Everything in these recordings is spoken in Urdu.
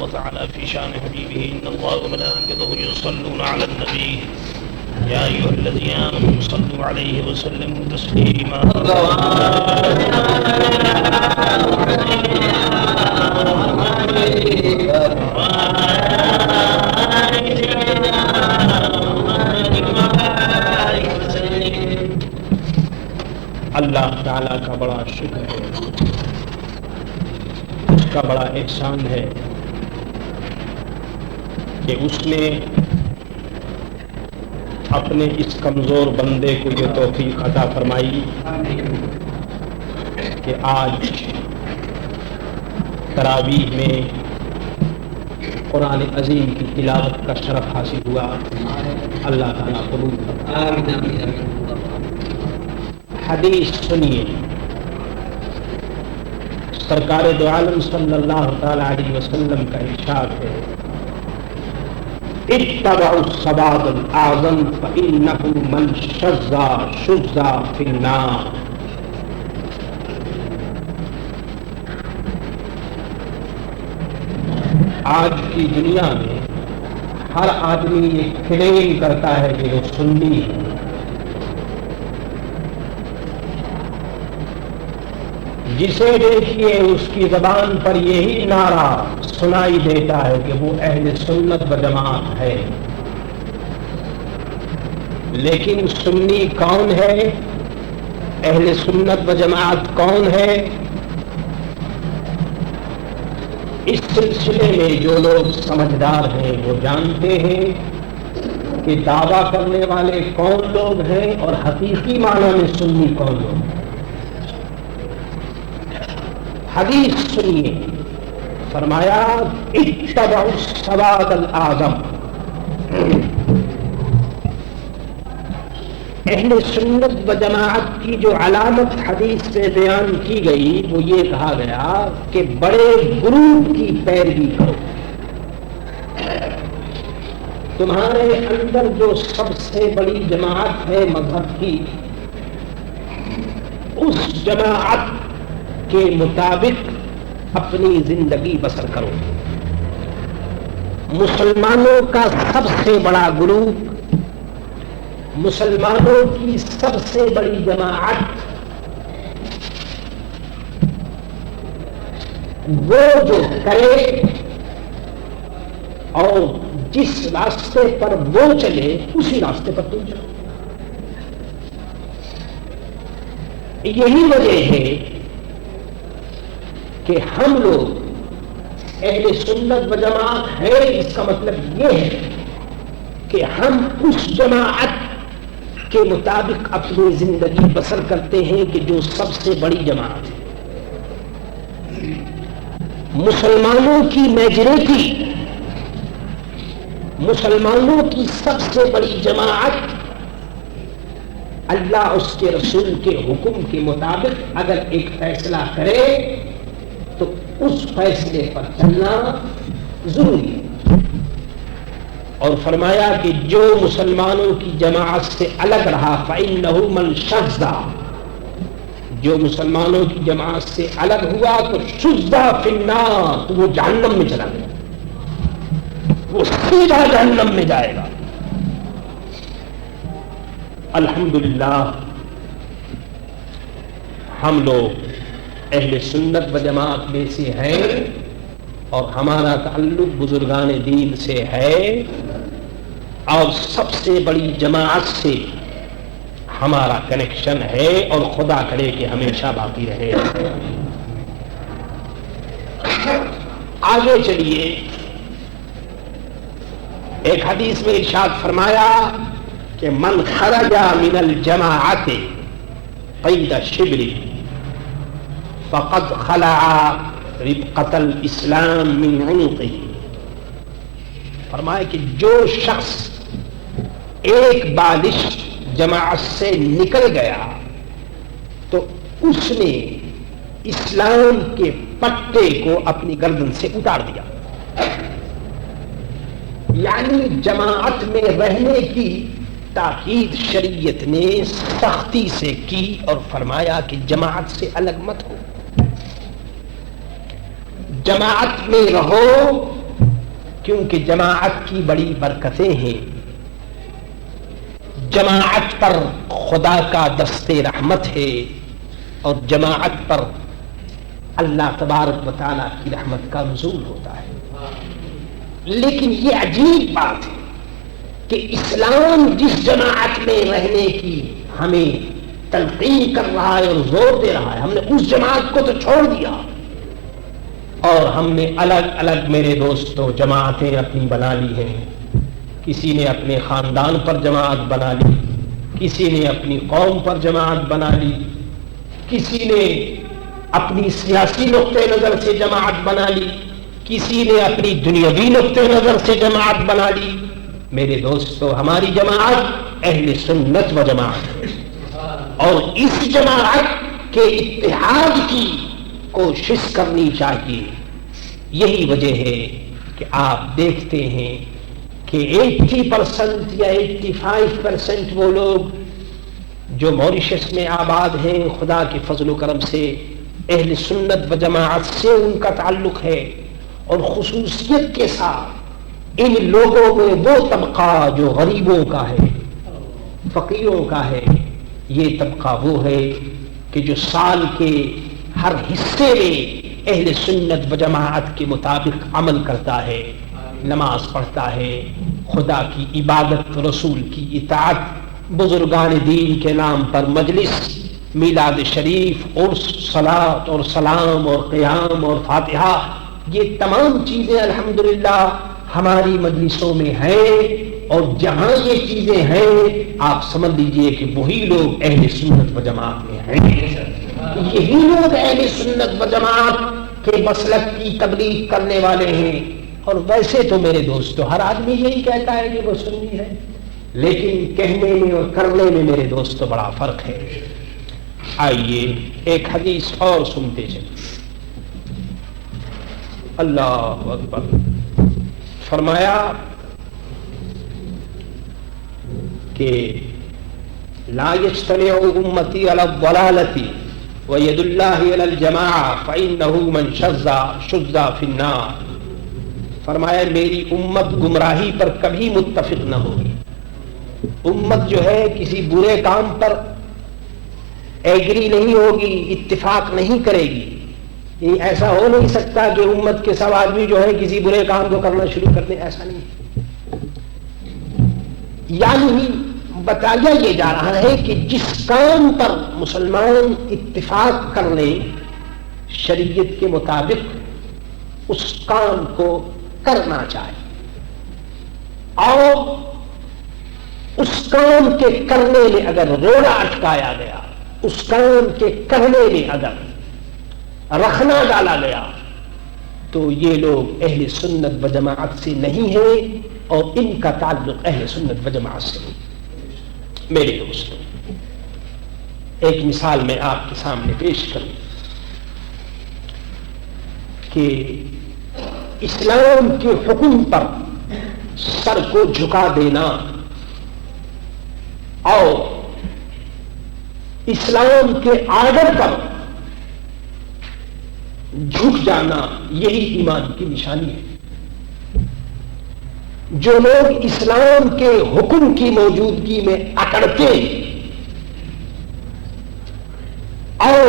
وتعالى في شان حبيبه إن الله وملائكته يصلون على النبي يا أيها الذين آمنوا صلوا عليه وسلموا تسليما اللہ تعالیٰ کا بڑا شکر ہے، اس کا بڑا احسان ہے کہ اس نے اپنے اس کمزور بندے کو یہ توفیق عطا فرمائی کہ آج تراویح میں قرآن عظیم کی تلاوت کا شرف حاصل ہوا۔ اللہ تعالیٰ قبول فرمائے۔ حدیث سنیے، سرکار دو عالم صلی اللہ تعالی علیہ وسلم کا ارشاد ہے، اتبعوا الصراط الاعظم فانه من شذ في النار۔ آج کی دنیا میں ہر آدمی یہ کلیم کرتا ہے کہ وہ سنی ہے، جسے دیکھیے اس کی زبان پر یہی نعرہ سنائی دیتا ہے کہ وہ اہل سنت و جماعت ہے، لیکن سنی کون ہے، اہل سنت و جماعت کون ہے؟ اس سلسلے میں جو لوگ سمجھدار ہیں وہ جانتے ہیں کہ دعویٰ کرنے والے کون لوگ ہیں اور حقیقی معنی میں سنی کون لوگ ہیں۔ حدیث سنیے، فرمایا اتبعوا الصراط الاعظم۔ اہل سنت و جماعت کی جو علامت حدیث سے بیان کی گئی وہ یہ کہا گیا کہ بڑے گروپ کی پیروی کرو۔ تمہارے اندر جو سب سے بڑی جماعت ہے مذہب کی، اس جماعت کے مطابق اپنی زندگی بسر کرو۔ مسلمانوں کا سب سے بڑا گروپ، مسلمانوں کی سب سے بڑی جماعت وہ جو کرے اور جس راستے پر وہ چلے اسی راستے پر تم چلو۔ یہی وجہ ہے کہ ہم لوگ اہل سنت و جماعت ہے، اس کا مطلب یہ ہے کہ ہم اس جماعت کے مطابق اپنی زندگی بسر کرتے ہیں کہ جو سب سے بڑی جماعت ہے۔ مسلمانوں کی میجورٹی، مسلمانوں کی سب سے بڑی جماعت اللہ اس کے رسول کے حکم کے مطابق اگر ایک فیصلہ کرے تو اس فیصلے پر چلنا ضروری ہے۔ اور فرمایا کہ جو مسلمانوں کی جماعت سے الگ رہا فإنه من شذ، جو مسلمانوں کی جماعت سے الگ ہوا تو شذ فی النار، تو وہ جہنم میں چلا گیا، وہ سیدھا جہنم میں جائے گا۔ الحمدللہ ہم لوگ اہل سنت و جماعت میں سے ہیں اور ہمارا تعلق بزرگان دین سے ہے، اور سب سے بڑی جماعت سے ہمارا کنیکشن ہے، اور خدا کرے کہ ہمیشہ باقی رہے۔ آگے چلیے، ایک حدیث میں ارشاد فرمایا کہ من خرج من الجماعت قید شبر فقد خلع ربقۃ الاسلام من عنقہ۔ فرمایا کہ جو شخص ایک بالش جماعت سے نکل گیا تو اس نے اسلام کے پٹے کو اپنی گردن سے اتار دیا، یعنی جماعت میں رہنے کی تاکید شریعت نے سختی سے کی اور فرمایا کہ جماعت سے الگ مت ہو، جماعت میں رہو کیونکہ جماعت کی بڑی برکتیں ہیں. جماعت پر خدا کا دست رحمت ہے اور جماعت پر اللہ تبارک و تعالیٰ کی رحمت کا نزول ہوتا ہے. لیکن یہ عجیب بات ہے کہ اسلام جس جماعت میں رہنے کی ہمیں تلقین کر رہا ہے اور زور دے رہا ہے، ہم نے اس جماعت کو تو چھوڑ دیا اور ہم نے الگ الگ میرے دوستوں جماعتیں اپنی بنا لی ہیں. کسی نے اپنے خاندان پر جماعت بنا لی، کسی نے اپنی قوم پر جماعت بنا لی، کسی نے اپنی سیاسی نقطۂ نظر سے جماعت بنا لی، کسی نے اپنی دنیاوی نقطۂ نظر سے جماعت بنا لی. میرے دوستو، ہماری جماعت اہل سنت و جماعت ہے اور اس جماعت کے اتحاد کی کوشش کرنی چاہیے. یہی وجہ ہے کہ آپ دیکھتے ہیں کہ 80% یا 85% وہ لوگ جو موریشس میں آباد ہیں، خدا کے فضل و کرم سے اہل سنت و جماعت سے ان کا تعلق ہے. اور خصوصیت کے ساتھ ان لوگوں میں وہ طبقہ جو غریبوں کا ہے، فقیروں کا ہے، یہ طبقہ وہ ہے کہ جو سال کے ہر حصے میں اہل سنت و جماعت کے مطابق عمل کرتا ہے، نماز پڑھتا ہے، خدا کی عبادت، رسول کی اطاعت، بزرگان دین کے نام پر مجلس، میلاد شریف اور صلاۃ اور سلام اور قیام اور فاتحہ، یہ تمام چیزیں الحمدللہ ہماری مجلسوں میں ہیں. اور جہاں یہ چیزیں ہیں آپ سمجھ لیجئے کہ وہی لوگ اہل سنت و جماعت میں ہیں. یہی لوگ اہل سنت و جماعت کے مسلک کی تبلیغ کرنے والے ہیں. اور ویسے تو میرے دوستو ہر آدمی یہی کہتا ہے کہ وہ سنی ہے، لیکن کہنے میں اور کرنے میں میرے دوستو بڑا فرق ہے. آئیے ایک حدیث اور سنتے چلیں. اللہ اکبر. فرمایا کہ لا يجتمع امتی علی الضلالۃ وید اللہ علی الجماعہ فانہ من شذ فی النار. فرمایا میری امت گمراہی پر کبھی متفق نہ ہوگی. امت جو ہے کسی برے کام پر ایگری نہیں ہوگی، اتفاق نہیں کرے گی. یہ ایسا ہو نہیں سکتا کہ امت کے سب آدمی جو ہے کسی برے کام کو کرنا شروع کر دیں، ایسا نہیں. یعنی بتایا یہ جا رہا ہے کہ جس کام پر مسلمان اتفاق کر لیں شریعت کے مطابق اس کام کو کرنا چاہیے، اور اس کام کے کرنے میں اگر روڑا اٹکایا گیا، اس کام کے کرنے میں اگر رخنا ڈالا گیا، تو یہ لوگ اہل سنت و جماعت سے نہیں ہیں اور ان کا تعلق اہل سنت و جماعت سے نہیں. میرے دوستوں، ایک مثال میں آپ کے سامنے پیش کروں کہ اسلام کے حکم پر سر کو جھکا دینا اور اسلام کے آرڈر پر جھک جانا، یہی ایمان کی نشانی ہے. جو لوگ اسلام کے حکم کی موجودگی میں اکڑتے اور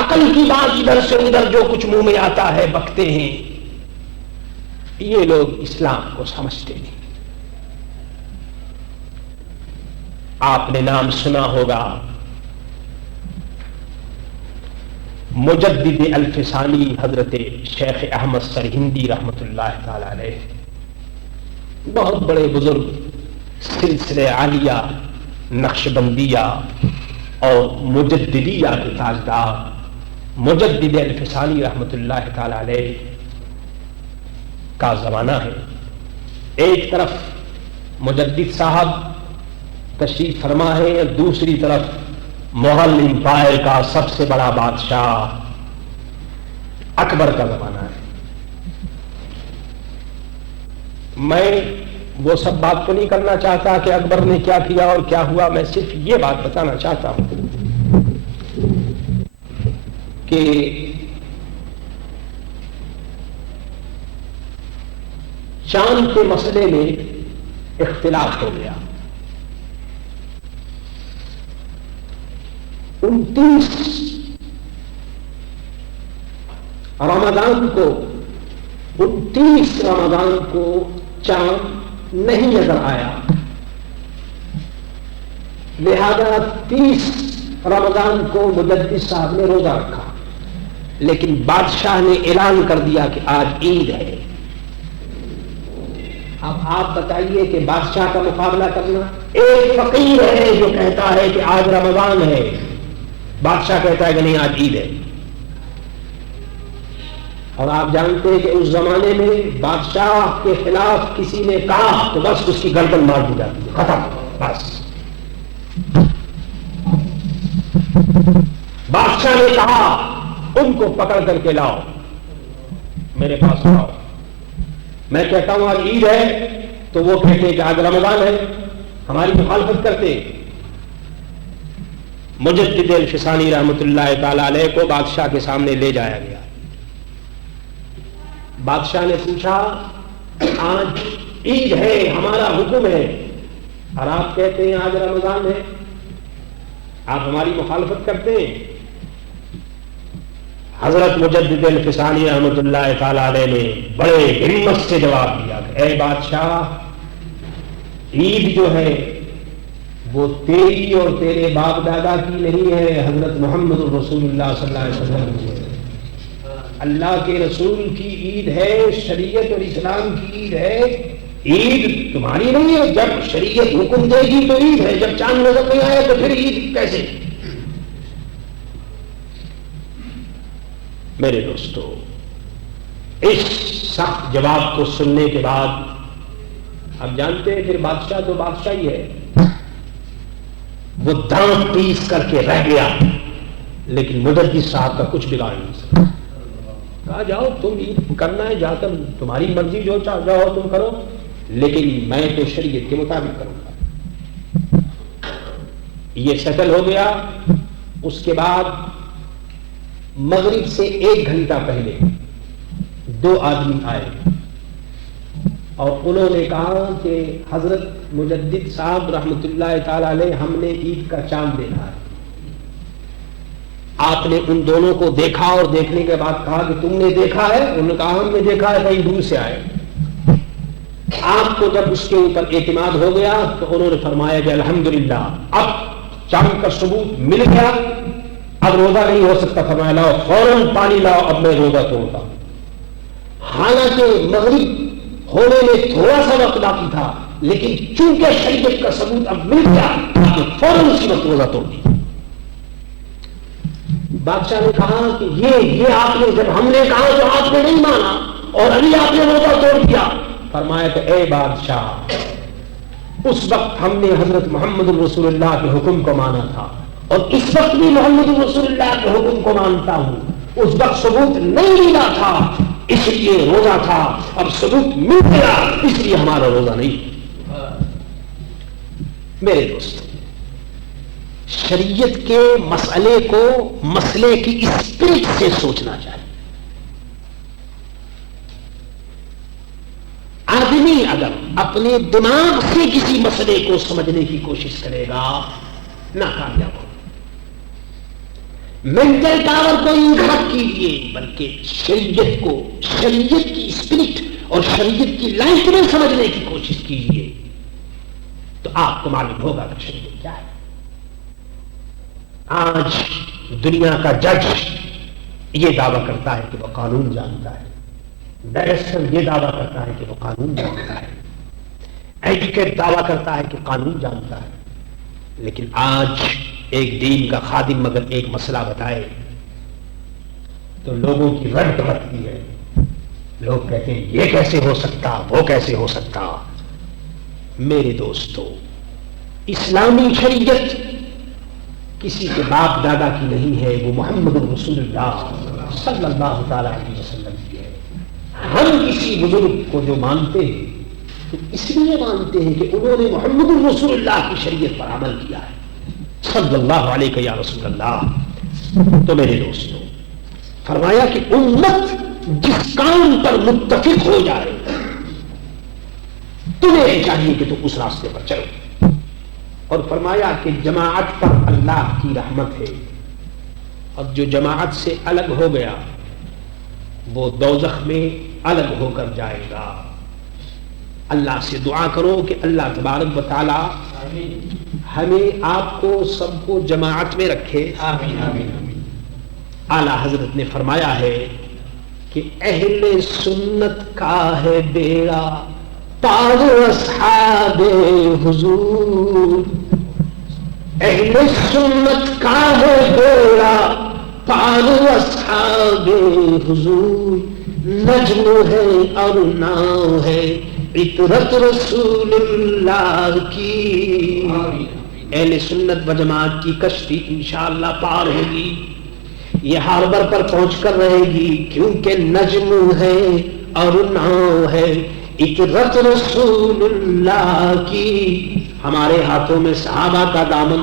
عقل کی بات ادھر سے ادھر جو کچھ منہ میں آتا ہے بکتے ہیں، یہ لوگ اسلام کو سمجھتے نہیں. آپ نے نام سنا ہوگا مجدد الفسانی حضرت شیخ احمد سرہندی رحمت اللہ تعالی علیہ. بہت بڑے بزرگ، سلسلے عالیہ، نقشبندیہ اور مجددیہ کے تاجدار مجدد الفسانی رحمت اللہ تعالی علیہ کا زمانہ ہے. ایک طرف مجدد صاحب تشریف فرما ہے اور دوسری طرف مغل امپائر کا سب سے بڑا بادشاہ اکبر کا زمانہ ہے. میں وہ سب بات تو نہیں کرنا چاہتا کہ اکبر نے کیا کیا اور کیا ہوا. میں صرف یہ بات بتانا چاہتا ہوں کہ رمضان کے مسئلے میں اختلاف ہو گیا. 29 رمضان کو چاند نہیں نظر آیا، لہذا 30 رمضان کو مجدد صاحب نے روزہ رکھا، لیکن بادشاہ نے اعلان کر دیا کہ آج عید ہے. اب آپ بتائیے کہ بادشاہ کا مقابلہ کرنا، ایک فقیر ہے جو کہتا ہے کہ آج رمضان ہے، بادشاہ کہتا ہے کہ نہیں آج عید ہے. اور آپ جانتے ہیں کہ اس زمانے میں بادشاہ کے خلاف کسی نے کہا تو بس اس کی گردن مار دی جاتی ہے، ختم. بس بادشاہ نے کہا ان کو پکڑ کر کے لاؤ، میرے پاس لاؤ. میں کہتا ہوں آج عید ہے تو وہ کہتے ہیں کہ آج رمضان ہے، ہماری مخالفت کرتے. مجدد الفسانی رحمۃ اللہ تعالی علیہ کو بادشاہ کے سامنے لے جایا گیا. بادشاہ نے پوچھا آج عید ہے، ہمارا حکم ہے، اور آپ کہتے ہیں آج رمضان ہے، آپ ہماری مخالفت کرتے ہیں. حضرت مجدد الفسانی رحمۃ اللہ تعالی علیہ نے بڑے ہمت سے جواب دیا کہ اے بادشاہ، عید جو ہے وہ تیری اور تیرے باپ دادا کی نہیں ہے، حضرت محمد رسول اللہ صلی اللہ علیہ وسلم کی ہے. اللہ کے رسول کی عید ہے، شریعت اور اسلام کی عید ہے. عید تمہاری نہیں ہے. جب شریعت حکم دے گی تو عید ہے، جب چاند نظر نہیں آیا تو پھر عید کیسے؟ میرے دوستو، اس سخت جواب کو سننے کے بعد اب جانتے ہیں پھر بادشاہ تو بادشاہ ہی ہے، وہ دانت پیس کر کے رہ گیا، لیکن مجدد صاحب کا کچھ بگاڑ نہیں سکتا. کہا جاؤ تم عید کرنا ہے، جا کر تمہاری مرضی جو جاؤ تم کرو، لیکن میں تو شریعت کے مطابق کروں گا. یہ سیٹل ہو گیا. اس کے بعد مغرب سے 1 گھنٹہ پہلے 2 آدمی آئے اور انہوں نے کہا کہ حضرت مجدد صاحب رحمۃ اللہ تعالی علیہ، ہم نے عید کا چاند دیکھا ہے. آپ نے ان دونوں کو دیکھا اور دیکھنے کے بعد کہا کہ تم نے دیکھا ہے؟ انہوں نے کہا ہم نے دیکھا ہے، کہیں دور سے آئے. آپ کو جب اس کے اوپر اعتماد ہو گیا تو انہوں نے فرمایا کہ الحمدللہ اب چاند کا ثبوت مل گیا، اب روزہ نہیں ہو سکتا. فرمایا لاؤ فوراً پانی لاؤ، اب میں روزہ توڑتا. حالانکہ مغرب ہونے میں تھوڑا سا وقت باقی تھا، لیکن چونکہ شریعت کا ثبوت اب مل گیا تو فوراً اسی وقت روزہ توڑ دی. بادشاہ نے کہا کہ یہ آپ نے، جب ہم نے کہا تو آپ نے نہیں مانا اور ابھی آپ نے روزہ توڑ دیا. فرمایا کہ اے بادشاہ، اس وقت ہم نے حضرت محمد رسول اللہ کے حکم کو مانا تھا اور اس وقت بھی محمد رسول اللہ کے حکم کو مانتا ہوں. اس وقت ثبوت نہیں ملا تھا اس لیے روزہ تھا، اب ثبوت مل گیا اس لیے ہمارا روزہ نہیں. میرے دوست، شریعت کے مسئلے کو مسئلے کی اسپرٹ سے سوچنا چاہیے. آدمی اگر اپنے دماغ سے کسی مسئلے کو سمجھنے کی کوشش کرے گا ناکامیاب ہوگا. مینٹل پاور کو انکار کیجیے، بلکہ شریعت کو، شریعت کی اسپرٹ اور شریعت کی لائف میں سمجھنے کی کوشش کیجیے تو آپ کو معلوم ہوگا کہ شریعت کیا ہے. آج دنیا کا جج یہ دعویٰ کرتا ہے کہ وہ قانون جانتا ہے، بیرسٹر یہ دعویٰ کرتا ہے کہ وہ قانون جانتا ہے، ایڈوکیٹ دعویٰ کرتا ہے کہ قانون جانتا ہے. لیکن آج ایک دین کا خادم مگر ایک مسئلہ بتائے تو لوگوں کی رد بڑھتی ہے. لوگ کہتے ہیں یہ کیسے ہو سکتا، وہ کیسے ہو سکتا. میرے دوستو، اسلامی شریعت کسی کے باپ دادا کی نہیں ہے، وہ محمد رسول اللہ صلی اللہ تعالی علیہ وسلم کی ہے. ہم کسی بزرگ کو جو مانتے ہیں تو اس لیے مانتے ہیں کہ انہوں نے محمد رسول اللہ کی شریعت پر عمل کیا ہے، صلی اللہ علیہ یا رسول اللہ. تو میرے دوستوں، فرمایا کہ امت جس کام پر متفق ہو جائے تمہیں چاہیے کہ تم اس راستے پر چلو. اور فرمایا کہ جماعت پر اللہ کی رحمت ہے، اور جو جماعت سے الگ ہو گیا وہ دوزخ میں الگ ہو کر جائے گا. اللہ سے دعا کرو کہ اللہ تبارک و تعالی ہمیں آپ کو سب کو جماعت میں رکھے. آمین آمین آمین. اعلی حضرت نے فرمایا ہے کہ اہل سنت کا ہے بیڑا پار اصحاب حضور. اہل سنت کا ہے بیڑا پار اصحاب حضور. نجم ہے اور ناؤ ہے عطرت رسول اللہ کی. اہل سنت و جماعت کی کشتی انشاءاللہ پار ہوگی، یہ ہاربر پر پہنچ کر رہے گی، کیونکہ نجم ہے اور ناؤ ہے عطرت رسول اللہ کی. ہمارے ہاتھوں میں صحابہ کا دامن،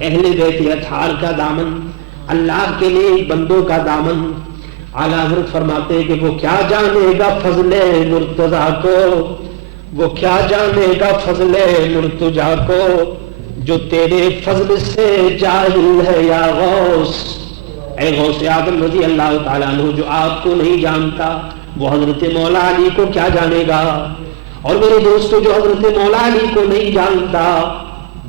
اہل بیت اطہار کا دامن، اللہ کے لیے بندوں کا دامن. اعلیٰ حضرت فرماتے کہ وہ کیا جانے گا فضل مرتضیٰ کو، وہ کیا جانے گا فضل مرتضیٰ کو، جو تیرے فضل سے جاہل ہے یا غوث. اے غوث اعظم رضی اللہ تعالیٰ عنہ، جو آپ کو نہیں جانتا وہ حضرت مولا علی کو کیا جانے گا. اور میرے دوستو، جو حضرت مولا علی کو نہیں جانتا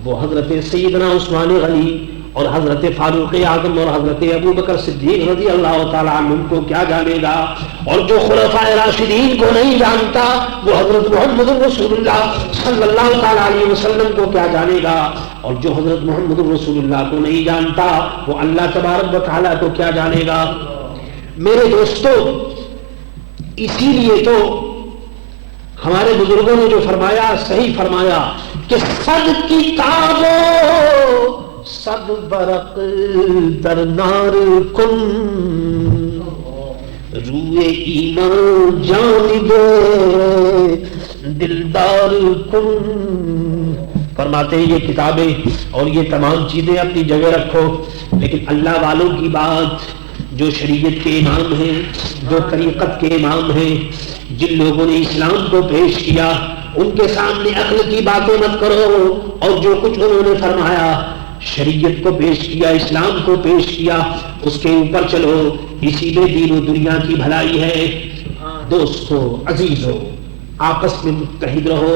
وہ حضرت سیدنا عثمان غنی اور حضرت فاروق اعظم اور حضرت ابو بکر صدیق رضی اللہ تعالیٰ عنہ کو کیا جانے گا. اور جو خلفائے راشدین کو نہیں جانتا وہ حضرت محمد رسول اللہ صلی اللہ تعالیٰ علیہ وسلم کو کیا جانے گا. اور جو حضرت محمد رسول اللہ کو نہیں جانتا وہ اللہ تبارک و تعالیٰ کو کیا جانے گا. میرے دوستو، اسی لیے تو ہمارے بزرگوں نے جو فرمایا صحیح فرمایا کہ صد کتابوں صد برق در نار کن، روئے ایمان جانب دلدار کن. فرماتے ہیں یہ کتابیں اور یہ تمام چیزیں اپنی جگہ رکھو، لیکن اللہ والوں کی بات، جو شریعت کے امام ہیں، جو طریقت کے امام ہیں، جن لوگوں نے اسلام کو پیش کیا، ان کے سامنے عقل کی باتیں مت کرو. اور جو کچھ انہوں نے فرمایا، شریعت کو پیش کیا، اسلام کو پیش کیا، اس کے اوپر چلو. اسی میں دین و دنیا کی بھلائی ہے. دوستو عزیزو، آپس میں متحد رہو،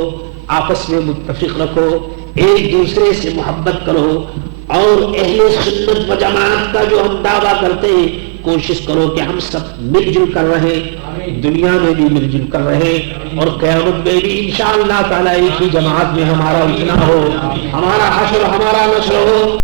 آپس میں متفق رکھو، ایک دوسرے سے محبت کرو. اور اہل سنت و جماعت کا جو ہم دعویٰ کرتے ہیں، کوشش کرو کہ ہم سب مل جل کر رہیں، دنیا میں بھی مل جل کر رہیں، اور قیامت میں بھی انشاءاللہ تعالیٰ ایک ہی جماعت میں ہمارا اٹھنا ہو، ہمارا حشر ہمارا نشر ہو.